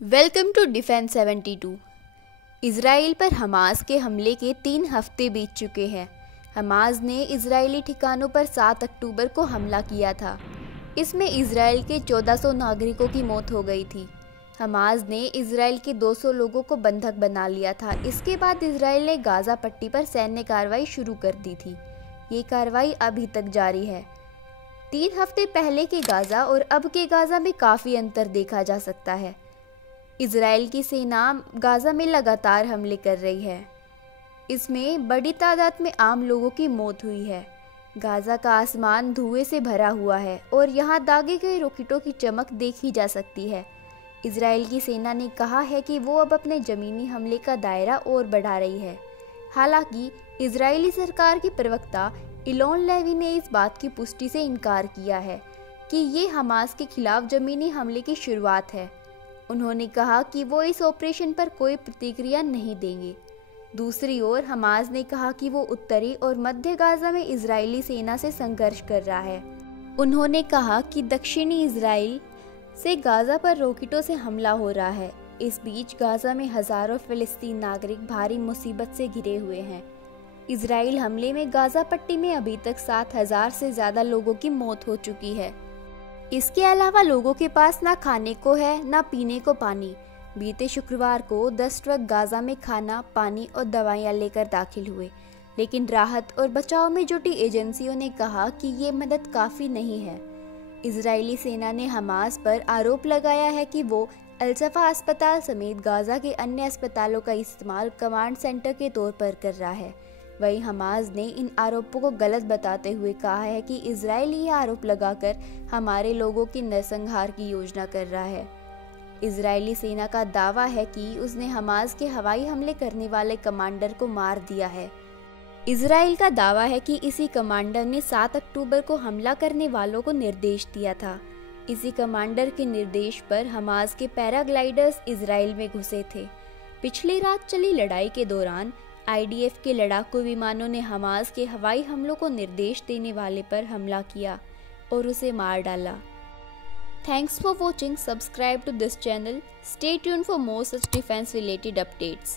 Welcome to defence 72। Israel पर Hamas के हमले के 3 हफ्ते बीत चुके हैं। हमास ने इजरायली ठिकानों पर 7 अक्टूबर को हमला किया था। इसमें इजराइल के 1400 नागरिकों की मौत हो गई थी। हमास ने इजराइल के 200 लोगों को बंधक बना लिया था। इसके बाद इजराइल ने गाजा पट्टी पर सैन्य कार्रवाई शुरू कर दी थी। ये कार्रवाई अभी तक जारी है। 3 हफ्ते पहले के गाजा और अब के गाजा में काफ़ी अंतर देखा जा सकता है। इजराइल की सेना गाजा में लगातार हमले कर रही है। इसमें बड़ी तादाद में आम लोगों की मौत हुई है। गाजा का आसमान धुएं से भरा हुआ है और यहाँ दागे गए रॉकेटों की चमक देखी जा सकती है। इजराइल की सेना ने कहा है कि वो अब अपने ज़मीनी हमले का दायरा और बढ़ा रही है। हालांकि इजरायली सरकार के प्रवक्ता इलोन लेवी ने इस बात की पुष्टि से इनकार किया है कि ये हमास के खिलाफ ज़मीनी हमले की शुरुआत है। उन्होंने कहा कि वो इस ऑपरेशन पर कोई प्रतिक्रिया नहीं देंगे। दूसरी ओर हमास ने कहा कि वो उत्तरी और मध्य गाजा में इजरायली सेना से संघर्ष कर रहा है। उन्होंने कहा कि दक्षिणी इजराइल से गाजा पर रॉकेटों से हमला हो रहा है। इस बीच गाजा में हजारों फिलिस्तीन नागरिक भारी मुसीबत से घिरे हुए हैं। इजराइल हमले में गाजा पट्टी में अभी तक 7000 से ज़्यादा लोगों की मौत हो चुकी है। इसके अलावा लोगों के पास ना खाने को है ना पीने को पानी। बीते शुक्रवार को 10 ट्रक गाजा में खाना, पानी और दवाइयाँ लेकर दाखिल हुए, लेकिन राहत और बचाव में जुटी एजेंसियों ने कहा कि ये मदद काफ़ी नहीं है। इजरायली सेना ने हमास पर आरोप लगाया है कि वो अल-सफा अस्पताल समेत गाजा के अन्य अस्पतालों का इस्तेमाल कमांड सेंटर के तौर पर कर रहा है। वहीं हमास ने इन आरोपों को गलत बताते हुए कहा है कि इजराइल ये आरोप लगाकर हमारे लोगों की नरसंहार की योजना कर रहा है। इजरायली सेना का दावा है कि उसने हमास के हवाई हमले करने वाले कमांडर को मार दिया है। इजराइल का दावा है कि इसी कमांडर ने 7 अक्टूबर को हमला करने वालों को निर्देश दिया था। इसी कमांडर के निर्देश पर हमास के पैराग्लाइडर्स इजराइल में घुसे थे। पिछली रात चली लड़ाई के दौरान IDF के लड़ाकू विमानों ने हमास के हवाई हमलों को निर्देश देने वाले पर हमला किया और उसे मार डाला। Thanks for watching. Subscribe to this channel. Stay tuned for more such defense related updates.